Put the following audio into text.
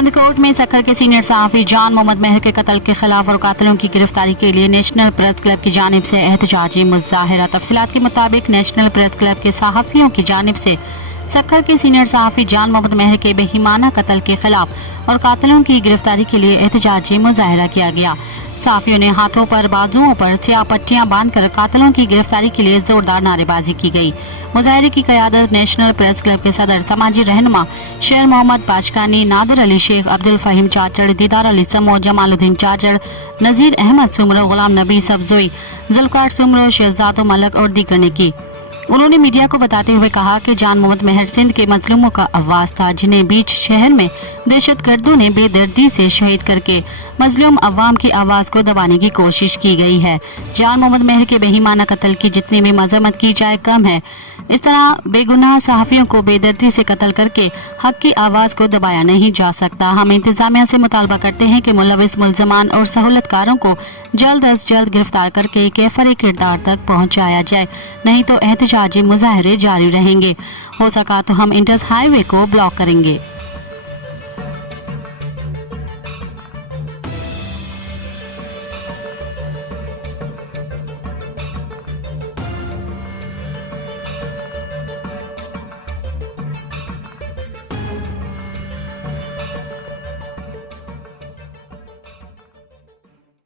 कंदकोट में सक्खर के सीनियर सहाफ़ी जान मोहम्मद मेहर के कत्ल के खिलाफ और कातिलों की गिरफ्तारी के लिए नेशनल प्रेस क्लब की जानिब से एहतजाजी मुजाहिरा। तफसीलात के मुताबिक नेशनल प्रेस क्लब के सहाफ़ियों की जानिब से सक्खर के सीनियर सहाफ़ी जान मोहम्मद मेहर के बेईमाना कत्ल के खिलाफ और कातिलों की गिरफ्तारी के लिए एहतजाजी मुजाहिरा किया गया। सहाफ़ियों ने हाथों पर बाजुओं पर स्याह पट्टियां बांधकर कातिलों की गिरफ्तारी के लिए जोरदार नारेबाजी की गई। मुजाहिरे की क़यादत नेशनल प्रेस क्लब के सदर समाजी रहनुमा शेर मोहम्मद बाशकानी, नादिर अली शेख, अब्दुल फ़हीम चाचड़, दीदार अली समो, जमालुद्दीन चाचड़, नज़ीर अहमद सुमरो, गुलाम नबी सब्ज़ोई, जुल्फ़िकार सुमरो, शहजादो मलक और दीगर ने की। उन्होंने मीडिया को बताते हुए कहा कि जान मोहम्मद मेहर सिंध के मजलूमों का आवाज़ था, जिन्हें बीच शहर में दहशतगर्दों ने बेदर्दी से शहीद करके मजलूम अवाम की आवाज़ को दबाने की कोशिश की गई है। जान मोहम्मद मेहर के बेईमाना कत्ल की जितनी भी मजम्मत की जाए कम है। इस तरह बेगुनाह सहाफ़ियों को बेदर्दी से कत्ल करके हक की आवाज़ को दबाया नहीं जा सकता। हम इंतजामिया से मुतालबा करते हैं कि मुलविस मुल्ज़मान और सहूलतकारों को जल्द अज जल्द गिरफ्तार करके कैफर किरदार तक पहुँचाया जाए, नहीं तो एहतजाजी मुजाहिरे जारी रहेंगे। हो सका तो हम इंटस हाईवे को ब्लॉक करेंगे।